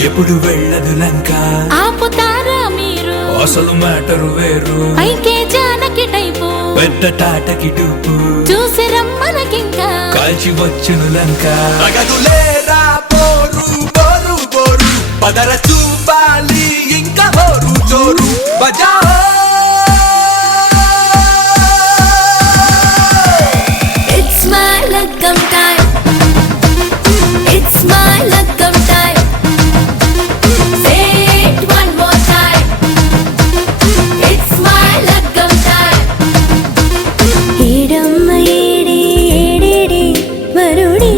ఎప్పుడు వెళ్ళదు లంక ఆపుతారా మీరు అసలు మ్యాటరు వేరు పైకే జానకి టైపు పెద్ద టాటకి టూపు చూసి రమ్మనకింకా కాల్చి వచ్చును లంక తగదులేరా పోరు పోరు పోరు పదర చూపాలి ఇంకా హోరు జోరు బజా It's my లగ్గం టైం It's my లగ్గం time Say it one more time It's my లగ్గం టైం ఏడమ్మ ఏడే ఏడేడే వరుడే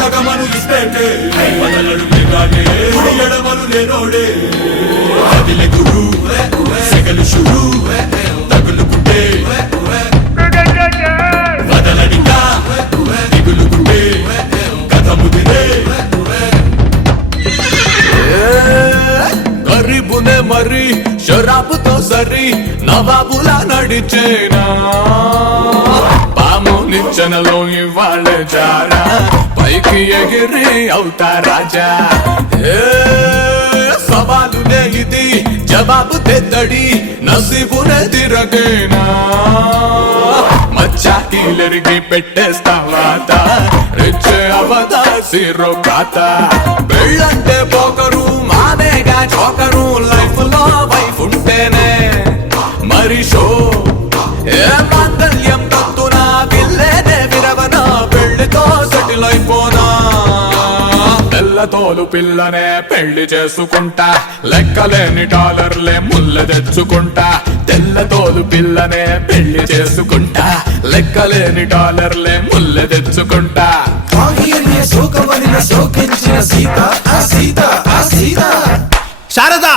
తగమను ఇస్తేటే బదలడు లేగానే ఉడియడమను లేనోడే అదిలే గురు సెగలు షురు తగులుకుంటే బదలడిగా దిగులుకుంటే కథ ముదిరే గరీబునే మరి షరాబుతో సరి నవాబులా నడిచేనా పాము నిచ్చెనలో ఇవాళ జారా పైకి ఎగిరి అవుతా రాజా సవాలునే ఇది జవాబు తెద్దడి నసీబునే తిరగేనా మచ్చాకీలరికి పెట్టేస్తావాత రెచ్చే అవదా సిరో కాత పెళ్ళంటే పోకరు మాదేగా చోకరు లైఫ్ లో వైఫ్ ఉంటేనే మరి షో ఏ మాంగళ్యం తత్తునా పిల్లేనే విరవనా పెళ్లితో సెటిల్ అయిపోనా తెల్లతోలు పిల్లనే పెళ్లి చేసుకుంటా లెక్కలేని డాలర్లే ముళ్ళ తెచ్చుకుంటా తెల్లతోలు పిల్లనే పెళ్లి చేసుకుంటా లెక్కలేని డాలర్లే ముళ్ళ తెచ్చుకుంటా శారదా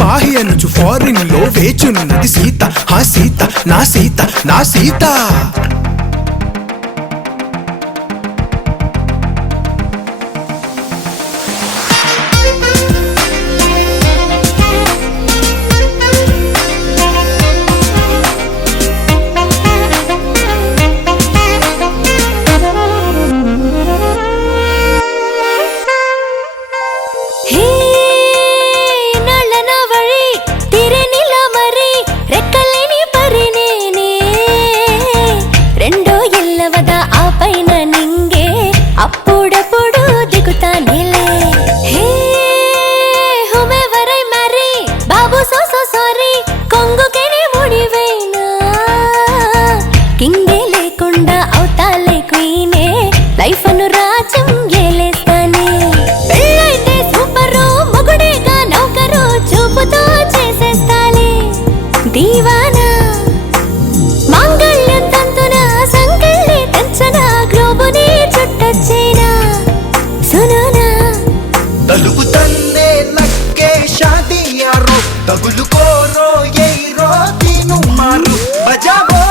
పాహి అనుచు ఫారిన్ లో వేచున్నది సీత హా సీత నా సీత నా సీత అప్పుడప్పుడు దిగుతానేలే హే హుమెవరై మరి బాబు సో సారీ కొంగుకేనే ముడివేనా కింగే లేకుండా అవుతాలే క్వీనే లైఫ్ అను రాజ్యం ఏలేస్తానే పెళ్ళైతే సూపరు మొగుడేగా నౌకరు చూపుతో చేసేస్తాలే దీవానా మాంగళ్యం తంతున సంకల్లి తెంచనా గ్లోబుని చుట్టొచ్చేనా సునునా తలుపు తన్నే లక్కే షాదీ యారో తగులుకోరో ఏ రో తీను మారు బజావో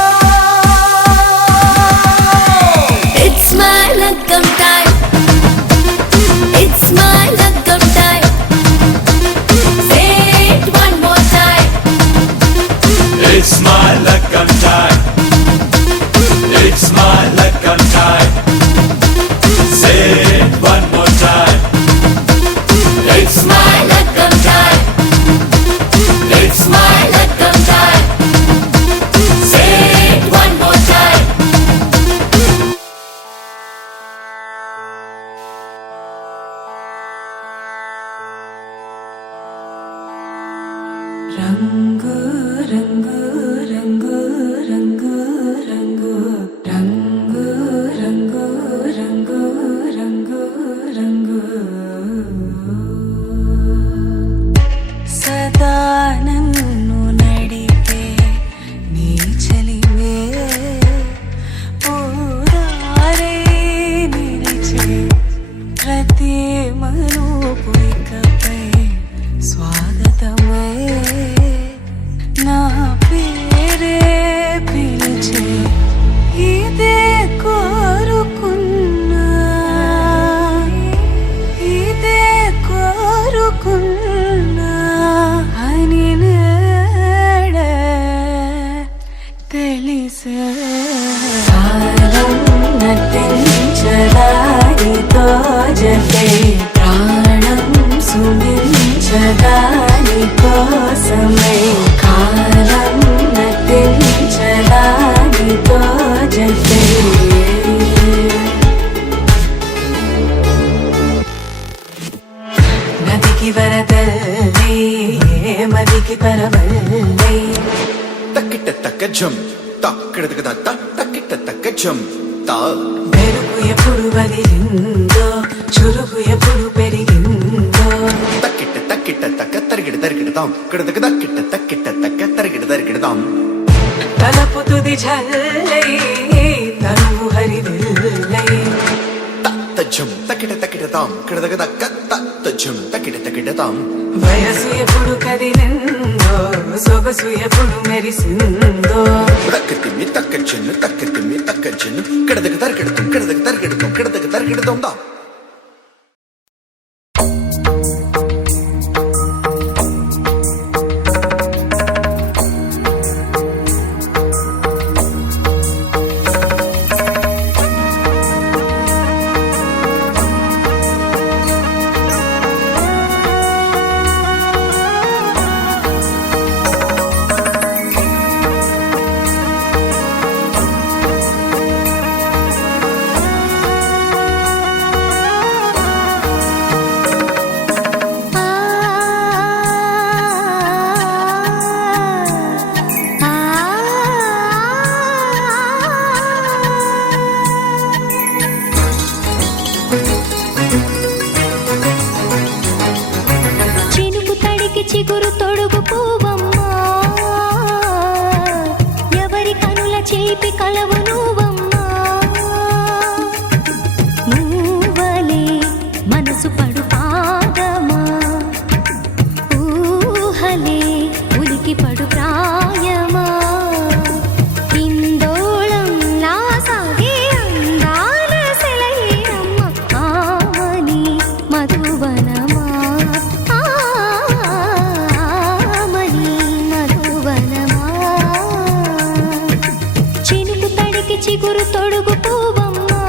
పరవళ్ళే తక్కిట తక్క జం తక్కిడతక దత్త తక్కిట తక్క జం తా మెరుపు ఎప్పుడు వదిలిందో చురుకు ఎప్పుడు పెరిగిందో తక్కిట తక్కిట తక్క తరిగిడ తరిగిడతాం కిడతక తక్కిట తక్కిట తక్క తరిగిడ తరిగిడతాం తలపు తుది జల్లై తనువు హరివిల్లై తజ్జం తక్కిట తక్కిడతాం కిడతక తక్క తజ్జం తక్కిట తక్కిడతాం వయసు ఎప్పుడు కదిలిందో సొగసు ఎప్పుడు మెరిసిందో తక్కతిమ్మి తక్కచ్చెన్ను తక్కతిమ్మి తక్కచ్చెన్ను కిడతక తరిగిడతాం కిడతక తరిగిడతాం కిడతక తరిగిడతాం దా చినుకు తడికి చిగురు తొడుగు పూవమ్మా ఎవరి కనుల చేపి కలవు నువ్వమ్మా నువ్వలే మనసు పడు పాదమా ఊహలే ఉలికి పడు ప్రాయమా ఇందోళం లాసాగే అందాల సెలయేరమ్మ ఆమని మధువనమా ఆమని మధువనమా చినుకు తడికి చిగురు తొడుగు పూవమ్మా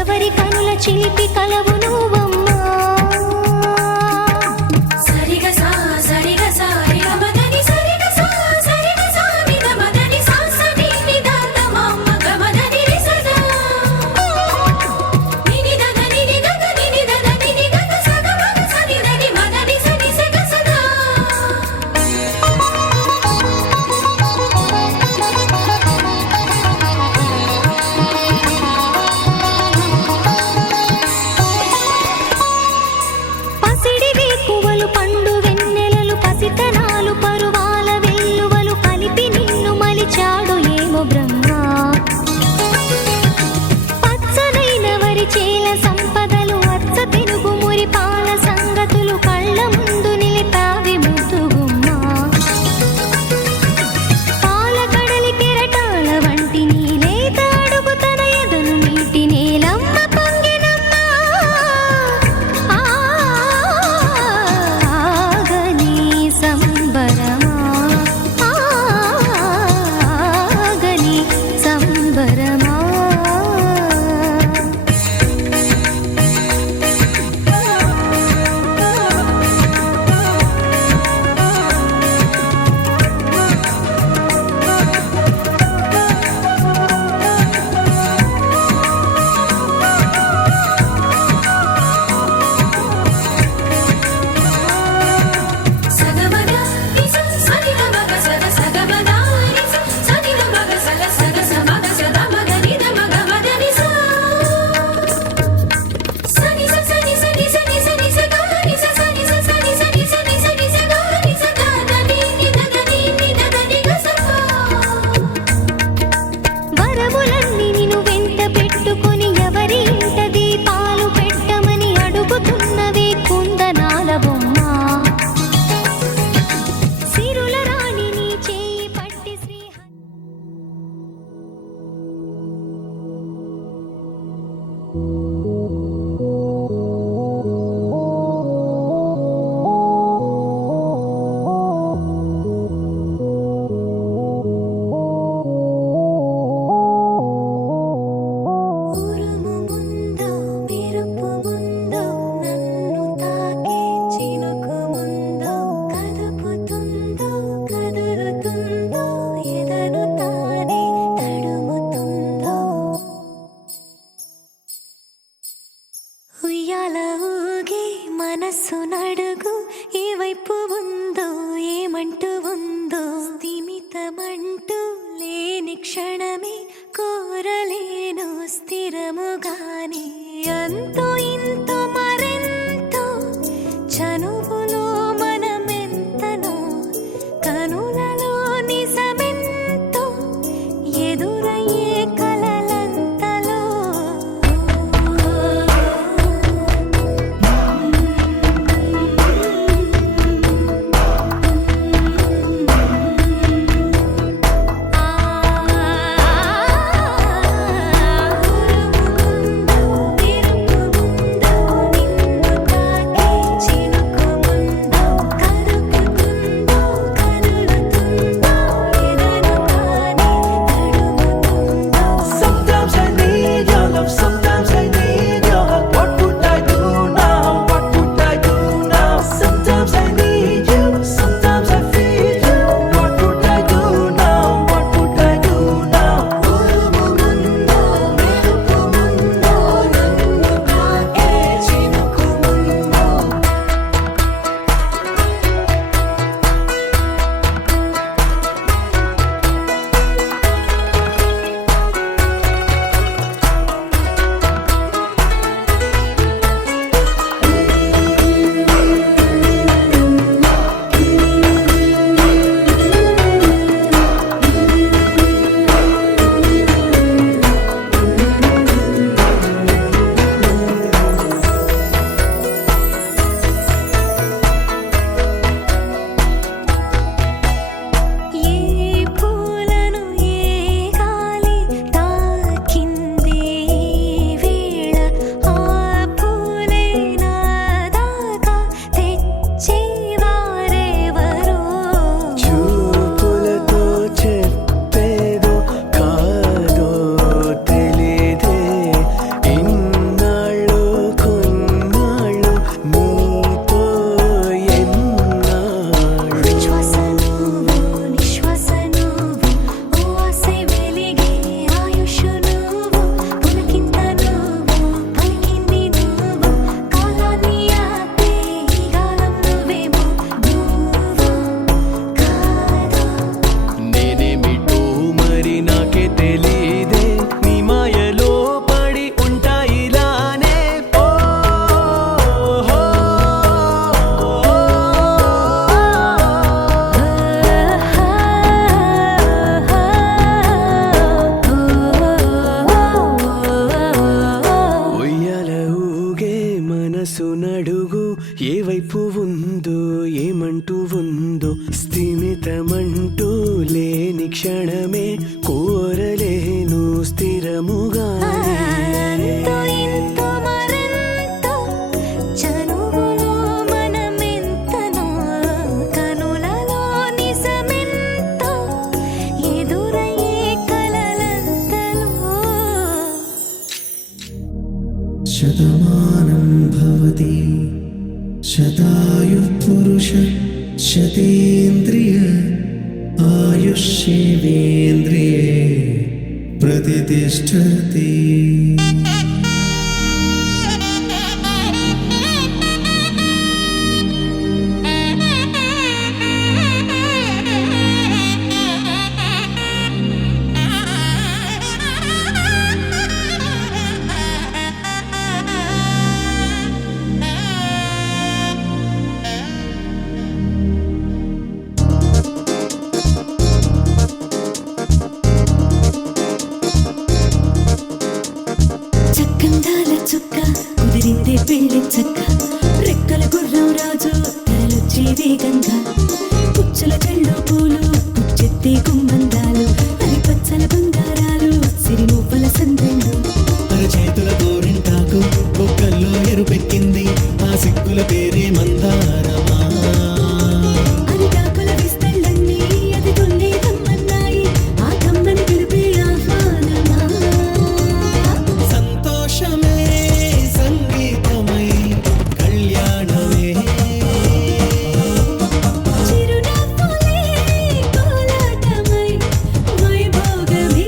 ఎవరి కనుల చిలిపి కలవు నువ్వమ్మా సరిగా సా సరిగా సా రిగ మదని సరిగా సా సరిగా సా నిద మదని సా సని నిదాత మమ్మ గమదని రిసదా నిని దద నిని దద నిని దద నిని దద సగ మగ సని దని మదని సని సగ సదా పసిడి వేకువలు పండు వెన్నెలలు పసితనాలు పరువాల వెల్లువలు కలిపి నిన్ను మలిచాడు ఏమో బ్రహ్మ పచ్చనైన వరి చేల సంపదలు అచ్చ తెనుగు మురి పాల సంగతులు కళ్ళ ముందు నిలిపావి ముద్దుగుమ్మ పాల కడలి కెరటాల వంటి నీలేత అడుగు తన ఎదను నీటి నేలమ్మ పొంగినమ్మ ఆగని సంబరమా ఆగని సంబరమా సగ మగ నిస సని ద మగ సద సగ మగ నిస సని ద మగ సల సగ స మగ సద మగ ని ద మగ మదని సా సని స సని సని సని సని స గ ని స సని స సని సని సని సని స గ ని స ద ద ని ని ద ద ని ని ద ద ని గ స పా వరములన్నీ నిన్ను వెంట పెట్టుకొని ఎవరి ఇంట దీపాలు పెట్టమని అడుగుతున్నవే కుందనాల బొమ్మ సిరుల రాణి నీ చేయి పట్టి శ్రీ ఉరుము ముందో మెరుపు ముందో నన్ను తాకే చినుకు ముందో కదుపుతుందో కదులుతుందో ఎదను తానే తడుముతుందో ప్రియముగా అంతో ఇంతో మరెంతో చనువులో మనమెంతనో కనులలో నిజమెంతో ఎదురయ్యే కలలంతలో శతమానం భవతి శతాయుః పురుష శతేంద్రియ ఆయుష్యేవేంద్రియే ప్రతిష్టతి. చక్కందాల చుక్క కుదిరిందే పెళ్లి చక్క రెక్కల గుర్రం రాజు తరలొచ్చే వేగంగా పుచ్చల చెళ్ళు పూలు కుచ్చెత్తే గుమ్మందాలు అరి పచ్చల బంగారాలు సిరిమూపల సందెండు అరచేతుల గోరింటాకు బొక్కల్లో ఎరుపెక్కింది ఆ సిగ్గుల పేరే మందారమా. అరిటాకుల విస్తళ్ళన్నీ అది తొల్లి తమ్మన్నాయి ఆ తమ్మని పిలిపే ఆహ్వానమా సంతోషమే సంగీతమై కళ్యాణమే చిరునవ్వులే కోలాటమై వైభోగమే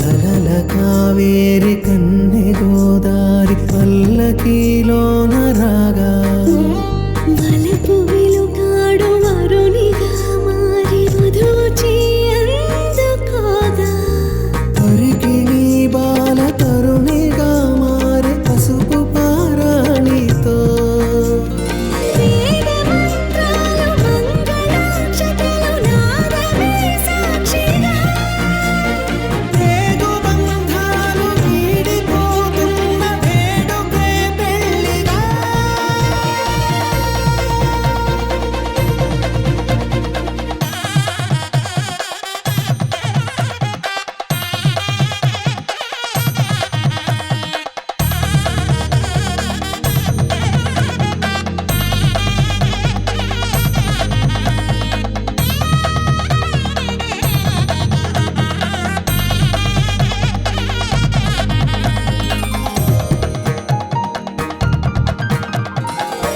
కలల కావేరి కన్నె గోదారి పల్లకీలోన రాగా వలపు వెలుగాడు వరునిగా మారి వధూచి అందుకోగా తొరికి నీ బాల తరుణిగా మారే పసుపు పారాణితో వేద మంత్రాలు మంగళాక్షతలు నాదమే సాక్షిగా రేగు బంధాలు వీడిపోతున్న వేడుకే పెళ్లిగా.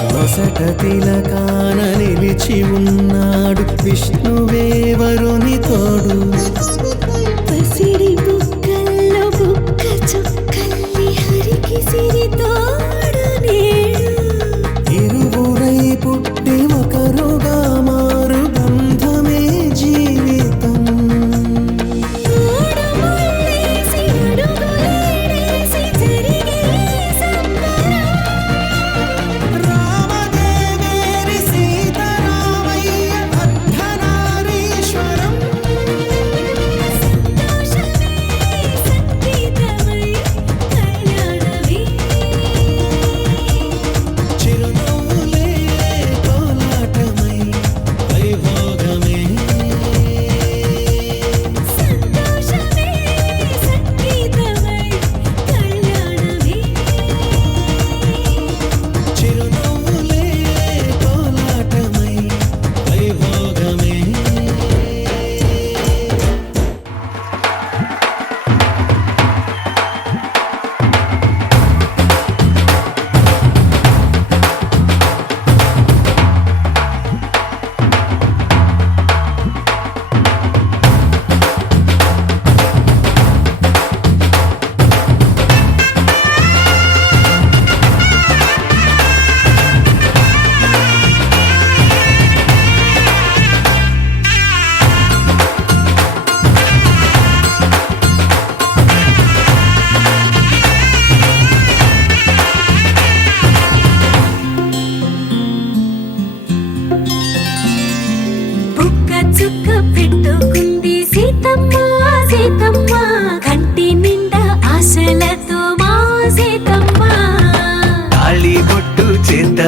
నొసట తిలకాన నిలిచి ఉన్నాడు విష్ణువే వరుని తోడు. పసిడి బుక్కల్లో బుక్క చుక్కల్లి హరికి సిరి తోడు నేడు ఇరువురై పుట్టి ఒకరుగా మారు బంధమే జీవితం. మూడు ముళ్ళేసి అడుగులేసి జరిగే సంబరం రామదేవేరి సీతారామయ్య అర్ధనారీశ్వరం.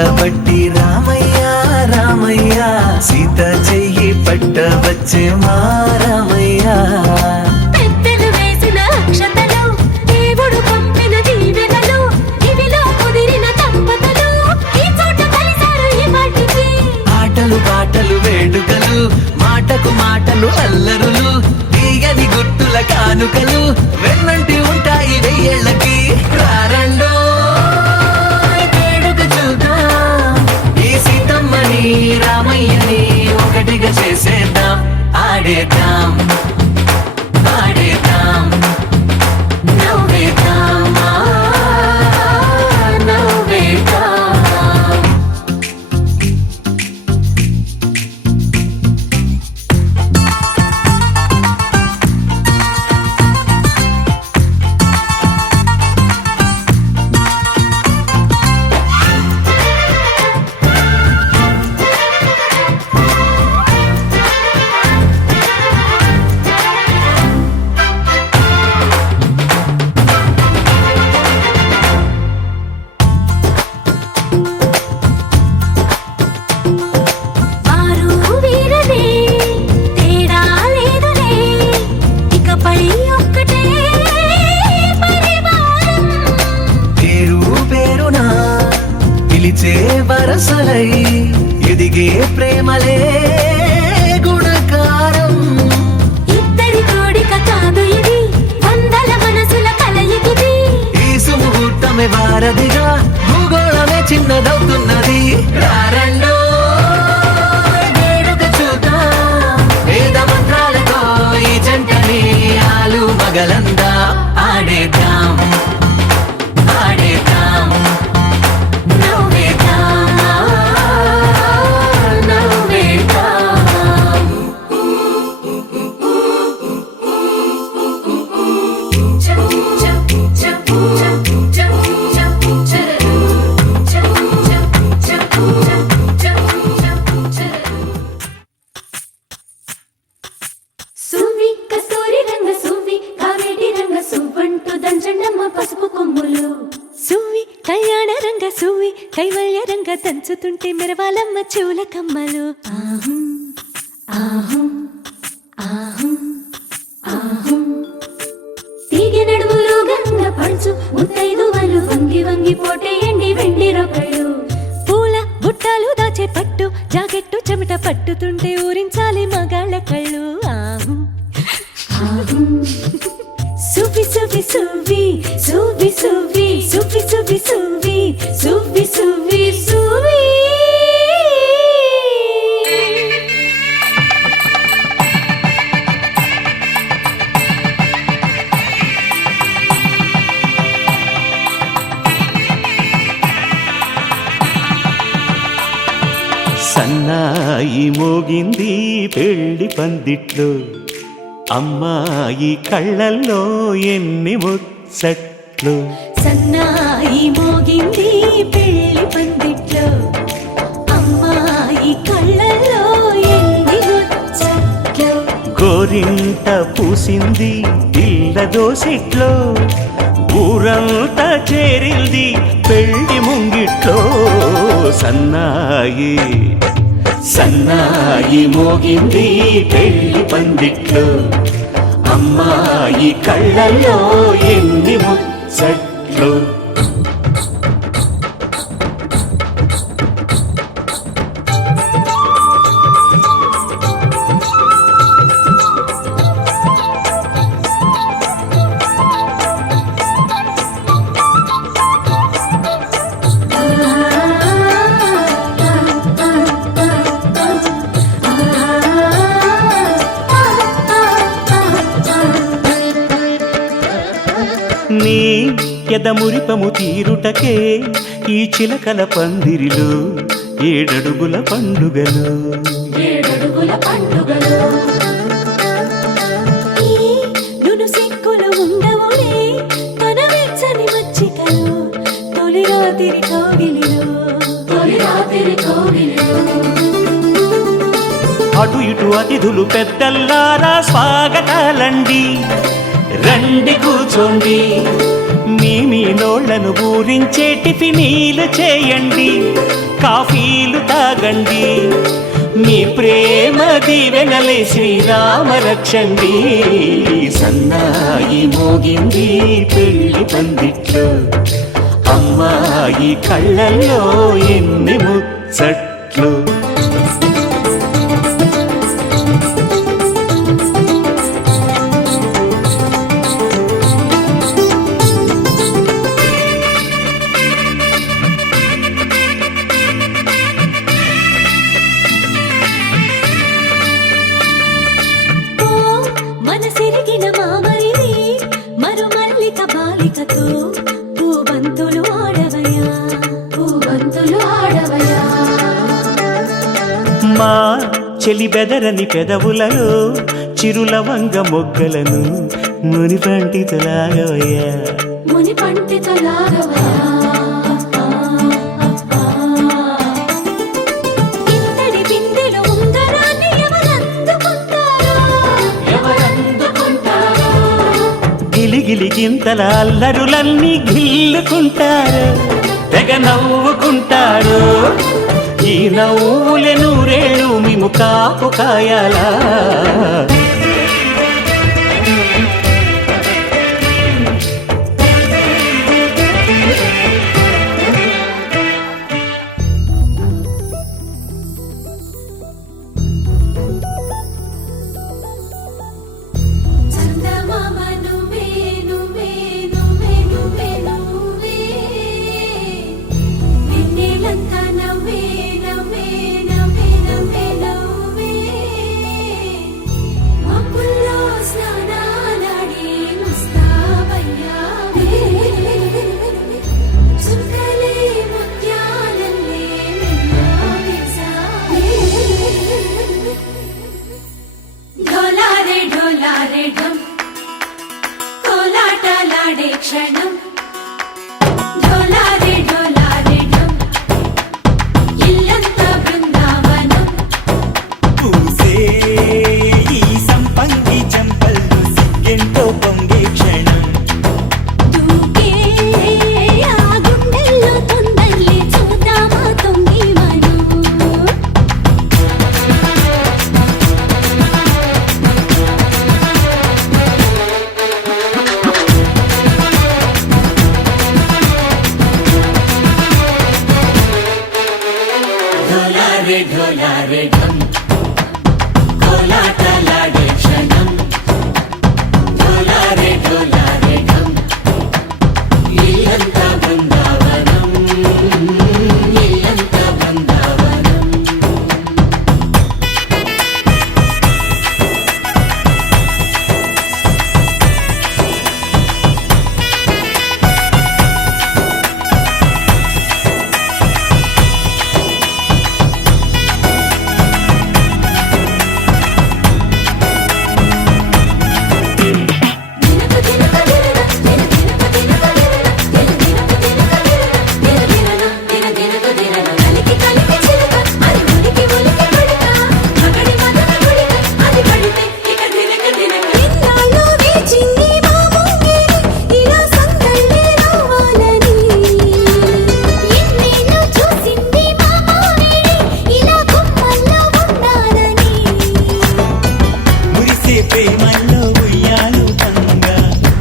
పట్టబట్టి రామయ్య రామయ్య సీత చెయ్యి పట్టవచ్చే మా రామయ్య పెద్దలు వేసిన అక్షతలు దేవుడు పంపిన దీవెనలు ఇవిలో కుదిరిన దంపతులు ఈ చోట కలిసారు ఈ వాటికి ఆటలు పాటలు వేడుకలు మాటకు మాటలు అల్లరులు తీయని గుర్తుల కానుకలు వెన్నంటి ఉంటాయి వెయ్యేళ్ళకి రారండో వేడుక చూద్దాం ఈ సీతమ్మని రామయ్యని ఒకటిగా చేసేద్దాం ఆడేద్దాం ఆడేద్దాం నవ్వేద్దాం నవ్వేద్దాం వారు వీరనే తేడా లేదులే ఇకపై ఒక్కటే పరివారం పేరు పేరునా పిలిచే వరసలై ఎదిగే ప్రేమలే గుణకారం ఇద్దరి కోడిక కాదు ఇది వందల మనసుల కలయికిది ఈ సుముహూర్తమే వారధిగా భూగోళమే చిన్నదవుతున్నది రారండో వేడుక చూద్దాం వేద మంత్రాలతో ఈ జంటని ఆలు మగలందా ఆడేద్దాం ఆడేద్దాం నవ్వేద్దాం నవ్వేద్దాం సువ్వి కస్తూరి రంగ సువ్వి కావేటి రంగ సువ్వంటూ దంచండమ్మ పసుపు కొమ్ములు సువ్వి కళ్యాణ రంగ సువ్వి కైవల్య రంగ దంచుతుంటే మెరవాలమ్మ చెవుల కమ్మలు ఆహం ఆహం ఆహం ఆహం తీగె నడుములు గంగ పంచు ముత్తైదువలు వంగి వంగి పోటేయండి వెండి రొకళ్ళు పూల బుట్టాలు దాచే పట్టు జాకెట్టు చెమట పట్టుతుంటే ఊరించాలి మగాళ్ళ కళ్ళు ఆహం ఆహం సువ్వి సువ్వి సువ్వి సువ్వి సువ్వి సువ్వి సువ్వి సువ్వి సువ్వి సువ్వి సువ్వి సన్నాయి మోగింది పెళ్లి పందిట్లో అమ్మాయి కళ్ళల్లో ఎన్ని ముచ్చట్లు సన్నాయి మోగింది పెళ్లి పందిట్లో అమ్మాయి కళ్ళల్లో ఎన్ని ముచ్చట్లు గోరింట పూసింది ఇళ్ళ దోసిట్లో ఊరంతా చేరింది పెళ్లి ముంగిట్లో సన్నాయి సన్నాయి మోగింది పెళ్లి పందిట్లో అమ్మాయి కళ్ళల్లో ఎన్ని ముచ్చట్లు నీ ఎదమురిపము తీరుటకే ఈ చిలకల పందిరిలో ఏడడుగుల పండుగలు ఏడడుగుల పండుగలు ఈ నును సిక్కులు ఉండవులే తన వెచ్చని మచ్చికలు తొలి రాత్రి కోగిలిలో అటు ఇటు అతిథులు పెద్దల్లారా స్వాగతాలండి రండి కూర్చోండి మీ నోట ఉన్నోళ్లను ఊరించే టిఫినీలు చేయండి, కాఫీలు తాగండి, మీ ప్రేమ దీవెనలే శ్రీరామ రక్షండి. సన్నాయి మోగింది పెళ్లి పందిట్లో, అమ్మాయి కళ్ళల్లో ఎన్ని ముచ్చట్లు. ఓ మనసిరిగిన మామరిది మరుమల్లిక బాలికతో పూబంతులు ఆడవయా, పూబంతులు ఆడవయా. మా చెలి బెదరని పెదవులలో చిరులవంగ మొగ్గలను మునిపంటితలాగవయ్యా, ముని పండితులాగవయా. ఇంతటి బిందెలో ఉంగరాన్ని ఎవరందుకుంటారో, గిలిగిలి గింతల అల్లరులన్నీ గిల్లుకుంటారు, తెగ నవ్వుకుంటారు. ఈ నవ్వులే నూరేళ్ళు మేము కాపు కాయాలా. చందమామ నువ్వే నువ్వే నువ్వే నువ్వే నువ్వే, వెన్నెలంతా నవ్వే నవ్వే నవ్వే నవ్వే నవ్వే, మబ్బుల్లో స్నానాలాడి ముస్తాబయ్యావే, చుక్కలే ముత్యాలల్లే మెన్నావేశావే. ఢోలారే ఢోలారే ఢం, కోలాటలాడే క్షణం. ఢోలారే ఢోలారే ఢం, ఇల్లంతా బృందావనం. పూసే ఈ సంపంగి చెంపల్లో సిగ్గెంతో పొంగే క్షణం. దూకే ఆ గుండెల్లో తొందల్లి చూద్దామా తొంగి మనం. ढोलारे ढोलारे ढम कोलाटलाडे क्षणम ढोलारे ढोलारे ढम इल्लंता बृंदावनम इल्लंता बृंदावनम దినక దినక దినన, దిన దినక దినక దినన, దిన దినక దినన, కలికి కలికి చిలుక, అది ఉలికి ఉలికి పడక, మగడి మదన గుడిక, అది పడితే ఇక దినక దినక. ఇన్నాళ్ళు వేచింది మా ముంగిరి, ఇలా సందళ్ళే రావాలని. ఎన్నేళ్ళు చూసింది మా మామిడి, ఇలా కొమ్మల్లో ఉండాలని. మురిసే ప్రేమల్లో ఉయ్యాలు పంగా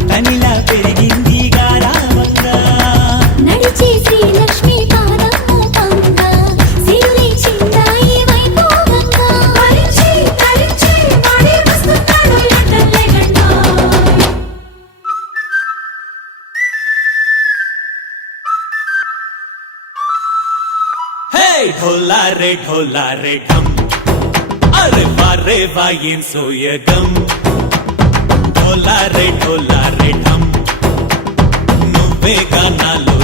తనిలా పెరిగింది గారావంగా. నడిచే శ్రీలక్ష్మి పాదము పంగ, సిరులే చిందాయి వైభోగంగా. తరించి తరించి వాడే వస్తున్నాడు ఎట్టల్లే గంట. హే ఢోలారే ఢోలారే ఢమ్ అరే వారే వాయేం సోయగం. ఢోలారే ఢోలారే ఢమ్ నువ్వే గానాలో